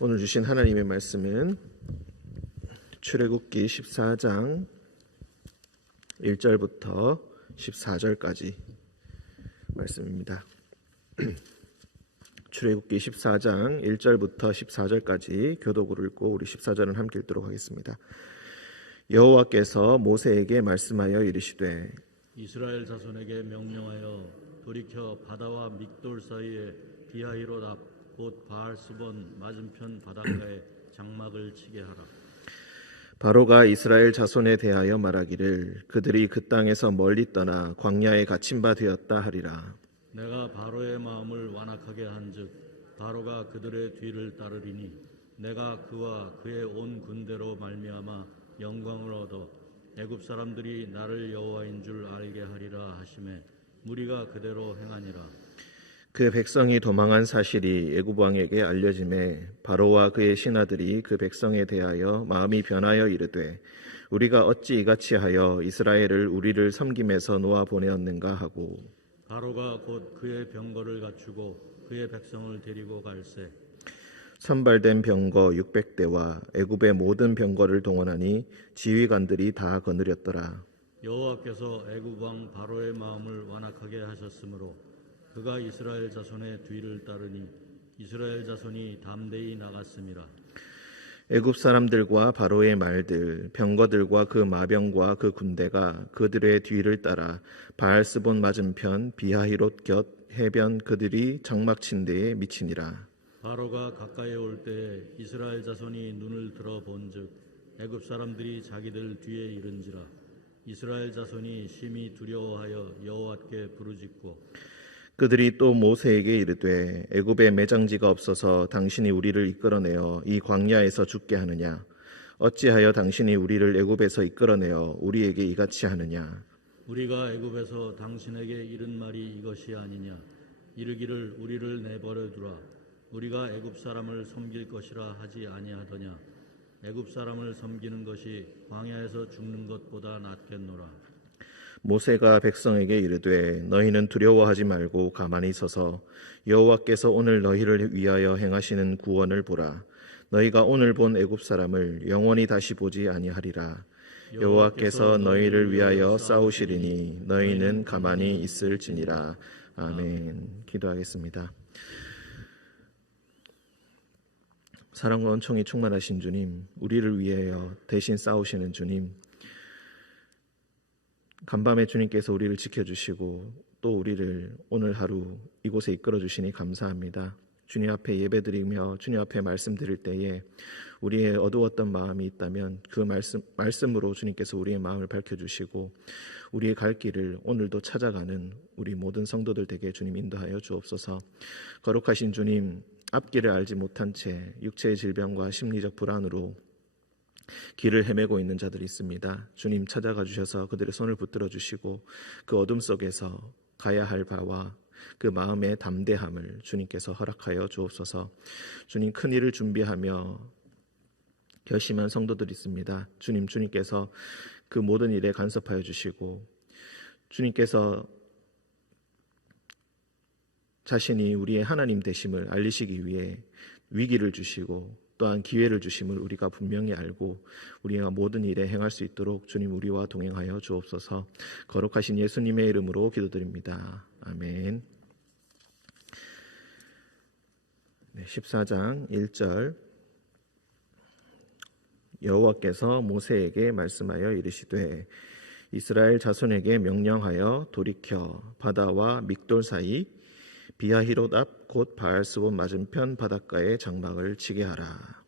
오늘 주신 하나님의 말씀은 출애굽기 14장 1절부터 14절까지 말씀입니다. 출애굽기 14장 1절부터 14절까지 교독으로 읽고 우리 14절은 함께 읽도록 하겠습니다. 여호와께서 모세에게 말씀하여 이르시되 이스라엘 자손에게 명령하여 돌이켜 바다와 믹돌 사이에 비하히롯 앞 곧 바알스본 맞은편 바닷가에 장막을 치게 하라. 바로가 이스라엘 자손에 대하여 말하기를 그들이 그 땅에서 멀리 떠나 광야에 갇힌 바 되었다 하리라. 내가 바로의 마음을 완악하게 한즉 바로가 그들의 뒤를 따르리니 내가 그와 그의 온 군대로 말미암아 영광을 얻어 애굽 사람들이 나를 여호와인 줄 알게 하리라 하시매 무리가 그대로 행하니라. 그 백성이 도망한 사실이 애굽 왕에게 알려짐에 바로와 그의 신하들이 그 백성에 대하여 마음이 변하여 이르되 우리가 어찌 이같이 하여 이스라엘을 우리를 섬김에서 놓아 보내었는가 하고 바로가 곧 그의 병거를 갖추고 그의 백성을 데리고 갈새 선발된 병거 600대와 애굽의 모든 병거를 동원하니 지휘관들이 다 거느렸더라. 여호와께서 애굽 왕 바로의 마음을 완악하게 하셨으므로 그가 이스라엘 자손의 뒤를 따르니 이스라엘 자손이 담대히 나갔음이라. 애굽 사람들과 바로의 말들, 병거들과 그 마병과 그 군대가 그들의 뒤를 따라 바알스본 맞은편 비하히롯 곁 해변 그들이 장막 친 데에 미치니라. 바로가 가까이 올 때에 이스라엘 자손이 눈을 들어 본즉 애굽 사람들이 자기들 뒤에 이른지라. 이스라엘 자손이 심히 두려워하여 여호와께 부르짖고 그들이 또 모세에게 이르되 애굽에 매장지가 없어서 당신이 우리를 이끌어내어 이 광야에서 죽게 하느냐? 어찌하여 당신이 우리를 애굽에서 이끌어내어 우리에게 이같이 하느냐? 우리가 애굽에서 당신에게 이른 말이 이것이 아니냐? 이르기를 우리를 내버려 두라. 우리가 애굽 사람을 섬길 것이라 하지 아니하더냐? 애굽 사람을 섬기는 것이 광야에서 죽는 것보다 낫겠노라. 모세가 백성에게 이르되 너희는 두려워하지 말고 가만히 서서 여호와께서 오늘 너희를 위하여 행하시는 구원을 보라. 너희가 오늘 본 애굽 사람을 영원히 다시 보지 아니하리라. 여호와께서 너희를 위하여 싸우시리니 너희는 가만히 있을지니라. 아멘. 기도하겠습니다. 사랑과 은총이 충만하신 주님, 우리를 위하여 대신 싸우시는 주님, 간밤에 주님께서 우리를 지켜주시고 또 우리를 오늘 하루 이곳에 이끌어 주시니 감사합니다. 주님 앞에 예배드리며 주님 앞에 말씀드릴 때에 우리의 어두웠던 마음이 있다면 그 말씀으로 주님께서 우리의 마음을 밝혀주시고 우리의 갈 길을 오늘도 찾아가는 우리 모든 성도들 되게 주님 인도하여 주옵소서. 거룩하신 주님, 앞길을 알지 못한 채 육체의 질병과 심리적 불안으로 길을 헤매고 있는 자들이 있습니다. 주님 찾아가 주셔서 그들의 손을 붙들어 주시고 그 어둠 속에서 가야 할 바와 그 마음의 담대함을 주님께서 허락하여 주옵소서. 주님, 큰 일을 준비하며 결심한 성도들이 있습니다. 주님께서 그 모든 일에 간섭하여 주시고 주님께서 자신이 우리의 하나님 되심을 알리시기 위해 위기를 주시고 또한 기회를 주심을 우리가 분명히 알고 우리가 모든 일에 행할 수 있도록 주님 우리와 동행하여 주옵소서. 거룩하신 예수님의 이름으로 기도드립니다. 아멘. 14장 1절 여호와께서 모세에게 말씀하여 이르시되 이스라엘 자손에게 명령하여 돌이켜 바다와 믹돌 사이 비하히롯 앞 곧 바알스본 맞은편 바닷가에 장막을 치게 하라.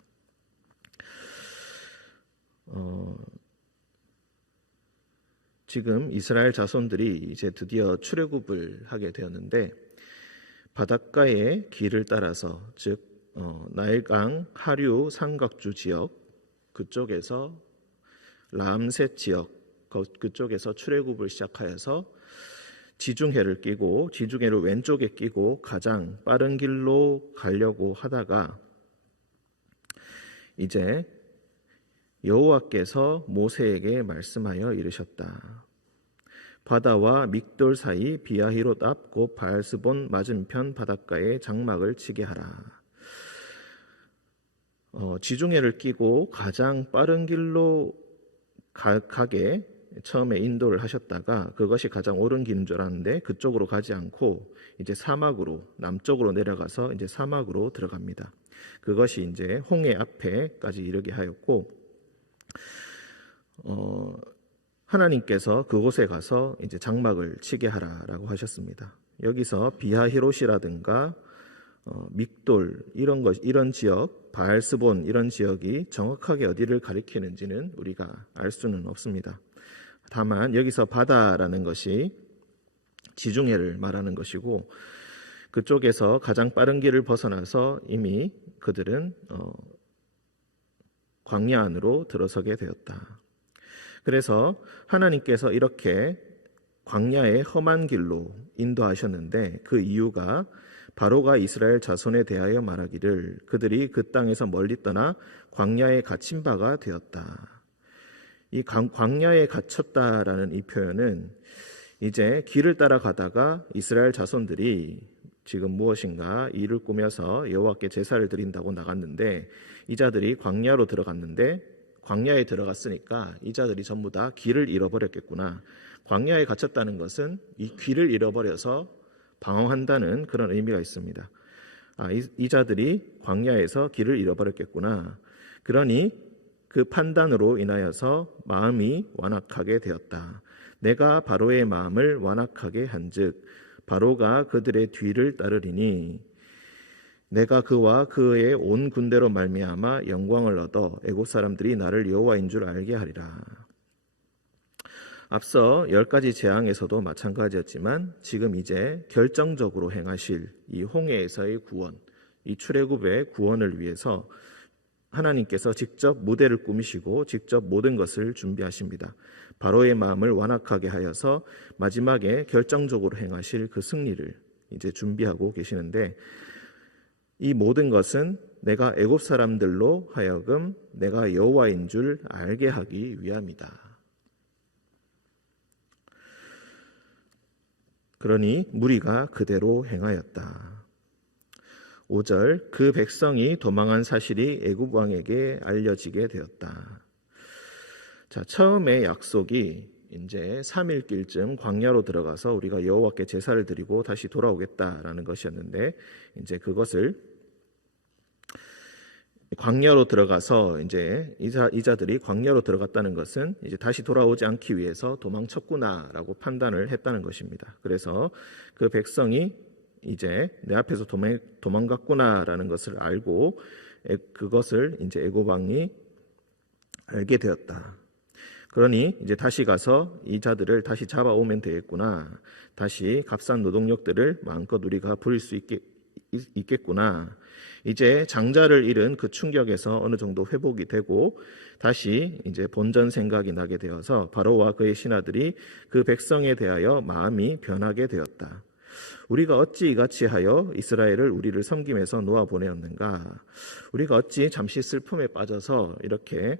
지금 이스라엘 자손들이 이제 드디어 출애굽을 하게 되었는데 바닷가의 길을 따라서 즉 나일강 하류 삼각주 지역 그쪽에서 람셋 지역 그쪽에서 출애굽을 시작하여서 지중해를 끼고 지중해를 왼쪽에 끼고 가장 빠른 길로 가려고 하다가 이제 여호와께서 모세에게 말씀하여 이르셨다. 바다와 믹돌 사이 비하히롯 앞 곧 바알스본 맞은편 바닷가에 장막을 치게 하라. 지중해를 끼고 가장 빠른 길로 가게 처음에 인도를 하셨다가 그것이 가장 옳은 길인 줄 알았는데 그쪽으로 가지 않고 이제 사막으로 남쪽으로 내려가서 이제 사막으로 들어갑니다. 그것이 이제 홍해 앞에까지 이르게 하였고 하나님께서 그곳에 가서 이제 장막을 치게 하라라고 하셨습니다. 여기서 비하히롯이라든가 믹돌 이런 지역, 바알스본 이런 지역이 정확하게 어디를 가리키는지는 우리가 알 수는 없습니다. 다만 여기서 바다라는 것이 지중해를 말하는 것이고 그쪽에서 가장 빠른 길을 벗어나서 이미 그들은 광야 안으로 들어서게 되었다. 그래서 하나님께서 이렇게 광야의 험한 길로 인도하셨는데 그 이유가 바로가 이스라엘 자손에 대하여 말하기를 그들이 그 땅에서 멀리 떠나 광야에 갇힌 바가 되었다. 이 광야에 갇혔다라는 이 표현은 이제 길을 따라가다가 이스라엘 자손들이 지금 무엇인가 일을 꾸며서 여호와께 제사를 드린다고 나갔는데 이 자들이 광야로 들어갔는데 광야에 들어갔으니까 이 자들이 전부 다 길을 잃어버렸겠구나. 광야에 갇혔다는 것은 이 길을 잃어버려서 방황한다는 그런 의미가 있습니다. 이 자들이 광야에서 길을 잃어버렸겠구나. 그러니 그 판단으로 인하여서 마음이 완악하게 되었다. 내가 바로의 마음을 완악하게 한즉 바로가 그들의 뒤를 따르리니 내가 그와 그의 온 군대로 말미암아 영광을 얻어 애국 사람들이 나를 여호와인 줄 알게 하리라. 앞서 10가지 재앙에서도 마찬가지였지만 지금 이제 결정적으로 행하실 이 홍해에서의 구원, 이 출애굽의 구원을 위해서 하나님께서 직접 무대를 꾸미시고 직접 모든 것을 준비하십니다. 바로의 마음을 완악하게 하여서 마지막에 결정적으로 행하실 그 승리를 이제 준비하고 계시는데 이 모든 것은 내가 애굽 사람들로 하여금 내가 여호와인 줄 알게 하기 위함이다. 그러니 무리가 그대로 행하였다. 5절 그 백성이 도망한 사실이 애굽 왕에게 알려지게 되었다. 자, 처음에 약속이 이제 3일길쯤 광야로 들어가서 우리가 여호와께 제사를 드리고 다시 돌아오겠다라는 것이었는데 이제 그것을 광야로 들어가서 이제 이자들이 광야로 들어갔다는 것은 이제 다시 돌아오지 않기 위해서 도망쳤구나라고 판단을 했다는 것입니다. 그래서 그 백성이 이제 내 앞에서 도망갔구나라는 것을 알고 그것을 이제 애굽 왕이 알게 되었다. 그러니 이제 다시 가서 이 자들을 다시 잡아오면 되겠구나. 다시 값싼 노동력들을 마음껏 우리가 부릴 수 있겠구나. 이제 장자를 잃은 그 충격에서 어느 정도 회복이 되고 다시 이제 본전 생각이 나게 되어서 바로와 그의 신하들이 그 백성에 대하여 마음이 변하게 되었다. 우리가 어찌 이같이 하여 이스라엘을 우리를 섬김에서 놓아보내었는가? 우리가 어찌 잠시 슬픔에 빠져서 이렇게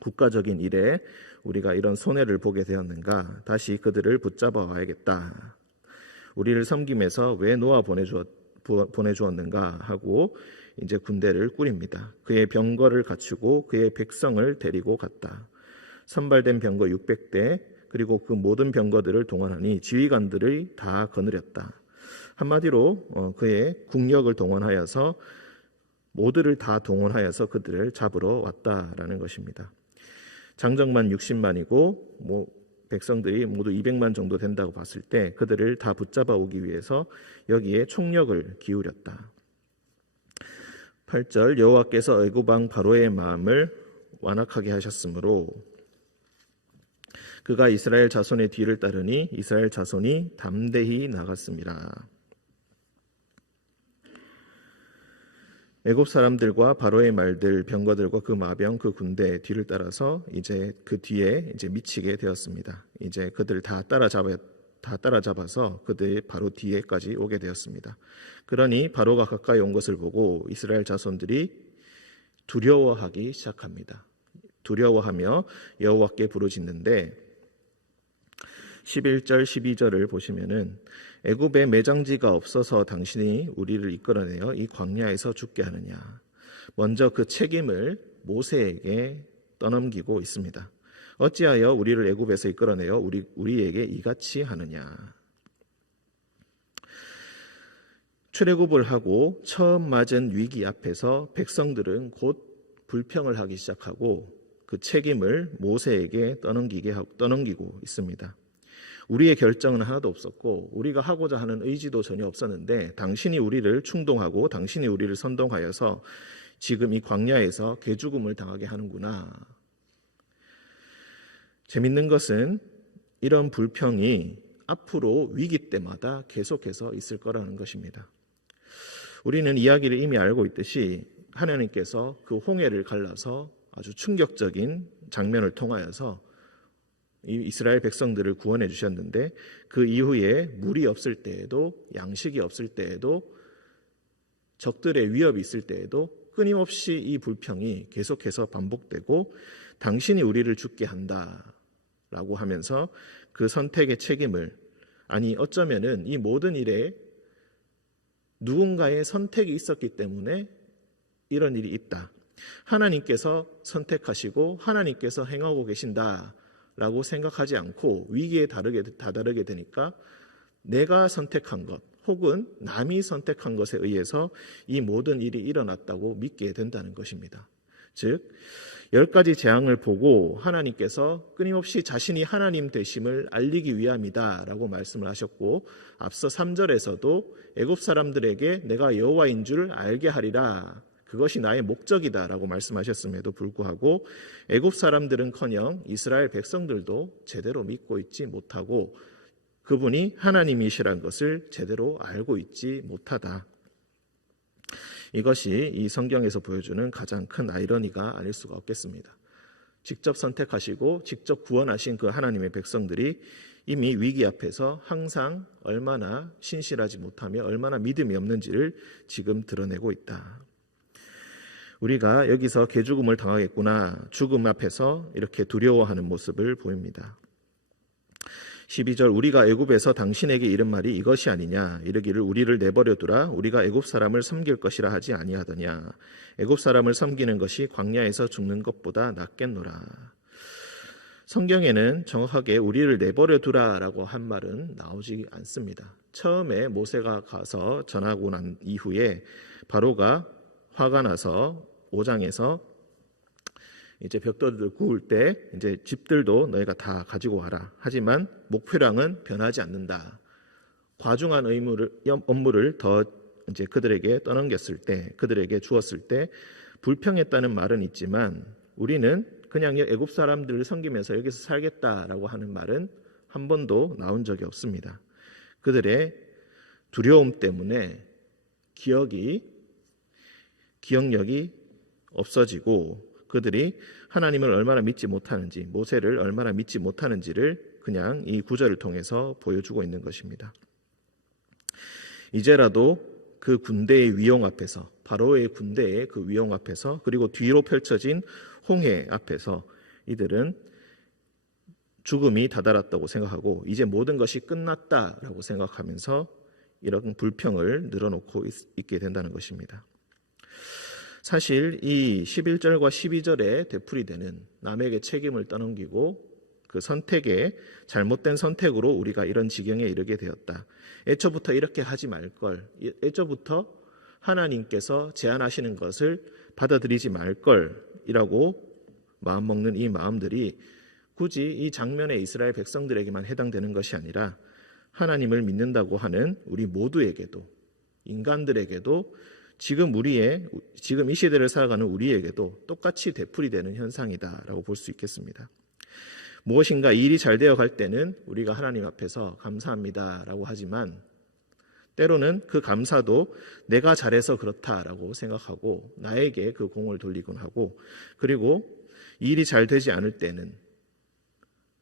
국가적인 일에 우리가 이런 손해를 보게 되었는가? 다시 그들을 붙잡아 와야겠다. 우리를 섬김에서 왜 놓아 보내주었는가 하고 이제 군대를 꾸립니다. 그의 병거를 갖추고 그의 백성을 데리고 갔다. 선발된 병거 600대 그리고 그 모든 병거들을 동원하니 지휘관들을 다 거느렸다. 한마디로 그의 국력을 동원하여서 모두를 다 동원하여서 그들을 잡으러 왔다라는 것입니다. 장정만 60만이고 백성들이 모두 200만 정도 된다고 봤을 때 그들을 다 붙잡아 오기 위해서 여기에 총력을 기울였다. 8절 여호와께서 애굽 왕 바로의 마음을 완악하게 하셨으므로 그가 이스라엘 자손의 뒤를 따르니 이스라엘 자손이 담대히 나갔습니다. 애굽 사람들과 바로의 말들, 병거들과 그 마병, 그 군대 뒤를 따라서 이제 그 뒤에 이제 미치게 되었습니다. 이제 그들을 다 따라잡아서 그들 바로 뒤에까지 오게 되었습니다. 그러니 바로가 가까이 온 것을 보고 이스라엘 자손들이 두려워하기 시작합니다. 두려워하며 여호와께 부르짖는데 11절 12절을 보시면은 애굽에 매장지가 없어서 당신이 우리를 이끌어내어 이 광야에서 죽게 하느냐. 먼저 그 책임을 모세에게 떠넘기고 있습니다. 어찌하여 우리를 애굽에서 이끌어내어 우리에게 이같이 하느냐. 출애굽을 하고 처음 맞은 위기 앞에서 백성들은 곧 불평을 하기 시작하고 그 책임을 모세에게 떠넘기고 있습니다. 우리의 결정은 하나도 없었고 우리가 하고자 하는 의지도 전혀 없었는데 당신이 우리를 충동하고 당신이 우리를 선동하여서 지금 이 광야에서 개죽음을 당하게 하는구나. 재밌는 것은 이런 불평이 앞으로 위기 때마다 계속해서 있을 거라는 것입니다. 우리는 이야기를 이미 알고 있듯이 하나님께서 그 홍해를 갈라서 아주 충격적인 장면을 통하여서 이스라엘 백성들을 구원해 주셨는데 그 이후에 물이 없을 때에도 양식이 없을 때에도 적들의 위협이 있을 때에도 끊임없이 이 불평이 계속해서 반복되고 당신이 우리를 죽게 한다라고 하면서 그 선택의 책임을 어쩌면은 이 모든 일에 누군가의 선택이 있었기 때문에 이런 일이 있다. 하나님께서 선택하시고 하나님께서 행하고 계신다라고 생각하지 않고 위기에 다다르게 되니까 내가 선택한 것 혹은 남이 선택한 것에 의해서 이 모든 일이 일어났다고 믿게 된다는 것입니다. 즉 10가지 재앙을 보고 하나님께서 끊임없이 자신이 하나님 되심을 알리기 위함이다라고 말씀을 하셨고 앞서 3절에서도 애굽 사람들에게 내가 여호와인 줄 알게 하리라. 그것이 나의 목적이다라고 말씀하셨음에도 불구하고 애굽 사람들은커녕 이스라엘 백성들도 제대로 믿고 있지 못하고 그분이 하나님이시란 것을 제대로 알고 있지 못하다. 이것이 이 성경에서 보여주는 가장 큰 아이러니가 아닐 수가 없겠습니다. 직접 선택하시고 직접 구원하신 그 하나님의 백성들이 이미 위기 앞에서 항상 얼마나 신실하지 못하며 얼마나 믿음이 없는지를 지금 드러내고 있다. 우리가 여기서 개죽음을 당하겠구나, 죽음 앞에서 이렇게 두려워하는 모습을 보입니다. 12절 우리가 애굽에서 당신에게 이른 말이 이것이 아니냐 이르기를 우리를 내버려 두라 우리가 애굽 사람을 섬길 것이라 하지 아니하더냐 애굽 사람을 섬기는 것이 광야에서 죽는 것보다 낫겠노라. 성경에는 정확하게 우리를 내버려 두라라고 한 말은 나오지 않습니다. 처음에 모세가 가서 전하고 난 이후에 바로가 화가 나서 5장에서 이제 벽돌을 구울 때 이제 집들도 너희가 다 가지고 와라. 하지만 목표량은 변하지 않는다. 과중한 업무를 더 이제 그들에게 떠넘겼을 때, 그들에게 주었을 때 불평했다는 말은 있지만 우리는 그냥 애굽 사람들을 섬기면서 여기서 살겠다라고 하는 말은 한 번도 나온 적이 없습니다. 그들의 두려움 때문에 기억력이 없어지고 그들이 하나님을 얼마나 믿지 못하는지, 모세를 얼마나 믿지 못하는지를 그냥 이 구절을 통해서 보여주고 있는 것입니다. 이제라도 그 군대의 위용 앞에서, 바로의 군대의 그 위용 앞에서, 그리고 뒤로 펼쳐진 홍해 앞에서 이들은 죽음이 다다랐다고 생각하고 이제 모든 것이 끝났다라고 생각하면서 이런 불평을 늘어놓고 있게 된다는 것입니다. 사실 이 11절과 12절에 되풀이되는 남에게 책임을 떠넘기고 그 선택에 잘못된 선택으로 우리가 이런 지경에 이르게 되었다. 애초부터 이렇게 하지 말걸. 애초부터 하나님께서 제안하시는 것을 받아들이지 말걸이라고 마음먹는 이 마음들이 굳이 이 장면의 이스라엘 백성들에게만 해당되는 것이 아니라 하나님을 믿는다고 하는 우리 모두에게도, 인간들에게도 지금 이 시대를 살아가는 우리에게도 똑같이 되풀이되는 현상이다라고 볼 수 있겠습니다. 무엇인가 일이 잘 되어 갈 때는 우리가 하나님 앞에서 감사합니다라고 하지만 때로는 그 감사도 내가 잘해서 그렇다라고 생각하고 나에게 그 공을 돌리곤 하고, 그리고 일이 잘 되지 않을 때는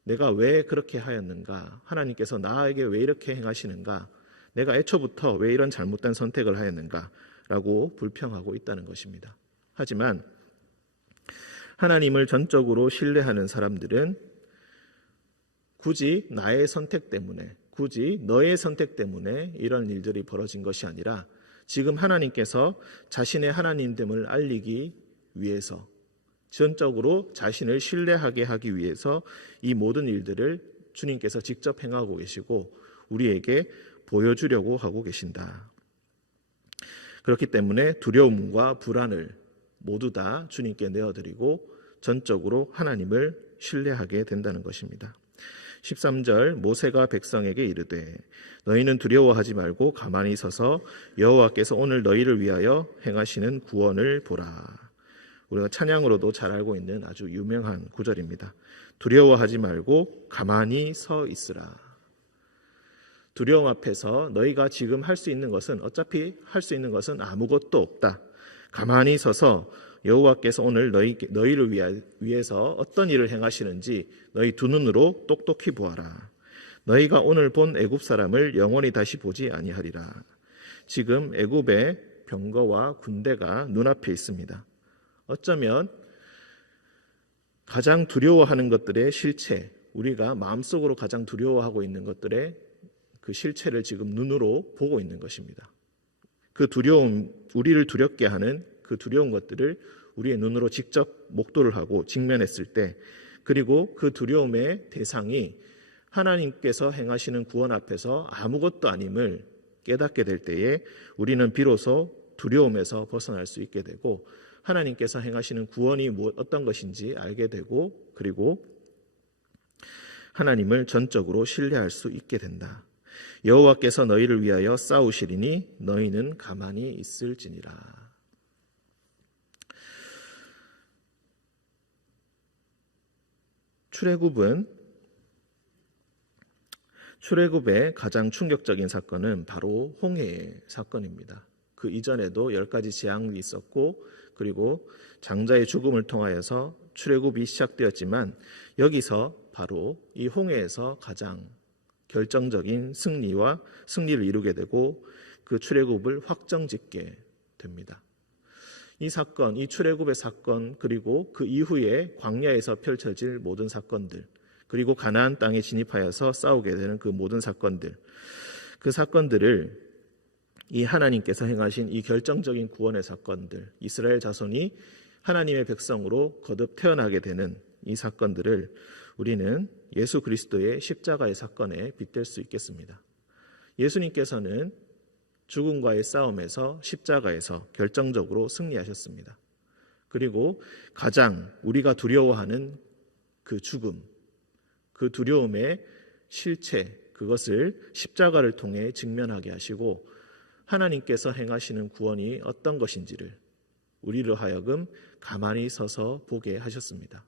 내가 왜 그렇게 하였는가, 하나님께서 나에게 왜 이렇게 행하시는가, 내가 애초부터 왜 이런 잘못된 선택을 하였는가 라고 불평하고 있다는 것입니다. 하지만 하나님을 전적으로 신뢰하는 사람들은 굳이 나의 선택 때문에, 굳이 너의 선택 때문에 이런 일들이 벌어진 것이 아니라 지금 하나님께서 자신의 하나님됨을 알리기 위해서, 전적으로 자신을 신뢰하게 하기 위해서 이 모든 일들을 주님께서 직접 행하고 계시고 우리에게 보여주려고 하고 계신다. 그렇기 때문에 두려움과 불안을 모두 다 주님께 내어드리고 전적으로 하나님을 신뢰하게 된다는 것입니다. 13절, 모세가 백성에게 이르되 너희는 두려워하지 말고 가만히 서서 여호와께서 오늘 너희를 위하여 행하시는 구원을 보라. 우리가 찬양으로도 잘 알고 있는 아주 유명한 구절입니다. 두려워하지 말고 가만히 서 있으라. 두려움 앞에서 너희가 지금 할 수 있는 것은, 어차피 할 수 있는 것은 아무것도 없다. 가만히 서서 여호와께서 오늘 너희를 위해서 어떤 일을 행하시는지 너희 두 눈으로 똑똑히 보아라. 너희가 오늘 본 애굽 사람을 영원히 다시 보지 아니하리라. 지금 애굽의 병거와 군대가 눈앞에 있습니다. 어쩌면 가장 두려워하는 것들의 실체, 우리가 마음속으로 가장 두려워하고 있는 것들의 그 실체를 지금 눈으로 보고 있는 것입니다. 그 두려움, 우리를 두렵게 하는 그 두려운 것들을 우리의 눈으로 직접 목도를 하고 직면했을 때, 그리고 그 두려움의 대상이 하나님께서 행하시는 구원 앞에서 아무것도 아님을 깨닫게 될 때에 우리는 비로소 두려움에서 벗어날 수 있게 되고 하나님께서 행하시는 구원이 어떤 것인지 알게 되고, 그리고 하나님을 전적으로 신뢰할 수 있게 된다. 여호와께서 너희를 위하여 싸우시리니 너희는 가만히 있을지니라. 출애굽의 가장 충격적인 사건은 바로 홍해의 사건입니다. 그 이전에도 10가지 재앙이 있었고, 그리고 장자의 죽음을 통하여서 출애굽이 시작되었지만 여기서 바로 이 홍해에서 가장 결정적인 승리를 이루게 되고 그 출애굽을 확정짓게 됩니다. 이 사건, 이 출애굽의 사건, 그리고 그 이후에 광야에서 펼쳐질 모든 사건들, 그리고 가나안 땅에 진입하여서 싸우게 되는 그 모든 사건들, 그 사건들을 이 하나님께서 행하신 이 결정적인 구원의 사건들, 이스라엘 자손이 하나님의 백성으로 거듭 태어나게 되는 이 사건들을 우리는 예수 그리스도의 십자가의 사건에 빗댈 수 있겠습니다. 예수님께서는 죽음과의 싸움에서 십자가에서 결정적으로 승리하셨습니다. 그리고 가장 우리가 두려워하는 그 죽음, 그 두려움의 실체, 그것을 십자가를 통해 직면하게 하시고 하나님께서 행하시는 구원이 어떤 것인지를 우리로 하여금 가만히 서서 보게 하셨습니다.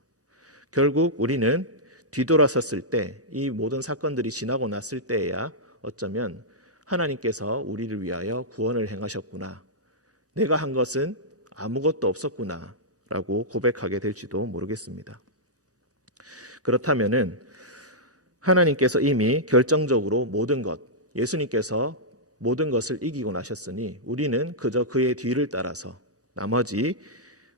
결국 우리는 뒤돌아섰을 때, 이 모든 사건들이 지나고 났을 때에야 어쩌면 하나님께서 우리를 위하여 구원을 행하셨구나, 내가 한 것은 아무것도 없었구나 라고 고백하게 될지도 모르겠습니다. 그렇다면은 하나님께서 이미 결정적으로 모든 것, 예수님께서 모든 것을 이기고 나셨으니 우리는 그저 그의 뒤를 따라서 나머지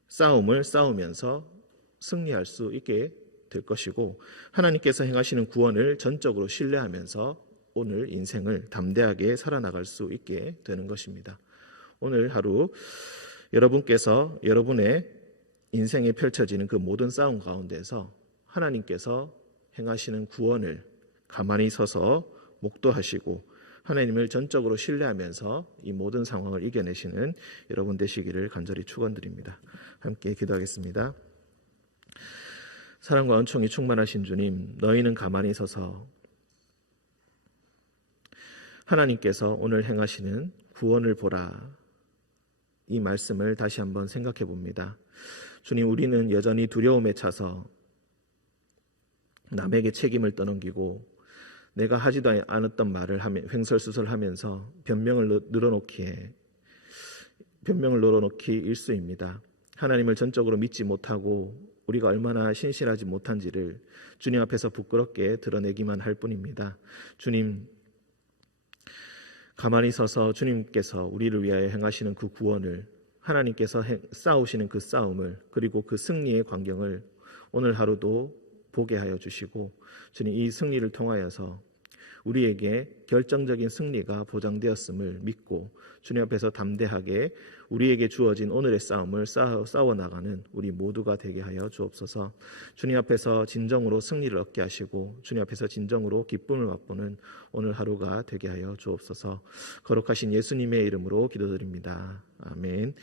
싸움을 싸우면서 승리할 수 있게 될 것이고, 하나님께서 행하시는 구원을 전적으로 신뢰하면서 오늘 인생을 담대하게 살아나갈 수 있게 되는 것입니다. 오늘 하루 여러분께서 여러분의 인생에 펼쳐지는 그 모든 싸움 가운데서 하나님께서 행하시는 구원을 가만히 서서 목도하시고 하나님을 전적으로 신뢰하면서 이 모든 상황을 이겨내시는 여러분 되시기를 간절히 축원드립니다. 함께 기도하겠습니다. 사랑과 은총이 충만하신 주님, 너희는 가만히 서서 하나님께서 오늘 행하시는 구원을 보라, 이 말씀을 다시 한번 생각해 봅니다. 주님, 우리는 여전히 두려움에 차서 남에게 책임을 떠넘기고 내가 하지도 않았던 말을 횡설수설하면서 변명을 늘어놓기 일쑤입니다. 하나님을 전적으로 믿지 못하고 우리가 얼마나 신실하지 못한지를 주님 앞에서 부끄럽게 드러내기만 할 뿐입니다. 주님, 가만히 서서 주님께서 우리를 위하여 행하시는 그 구원을, 하나님께서 싸우시는 그 싸움을, 그리고 그 승리의 광경을 오늘 하루도 보게 하여 주시고, 주님, 이 승리를 통하여서 우리에게 결정적인 승리가 보장되었음을 믿고 주님 앞에서 담대하게 우리에게 주어진 오늘의 싸움을 싸워나가는 우리 모두가 되게 하여 주옵소서. 주님 앞에서 진정으로 승리를 얻게 하시고 주님 앞에서 진정으로 기쁨을 맛보는 오늘 하루가 되게 하여 주옵소서. 거룩하신 예수님의 이름으로 기도드립니다. 아멘.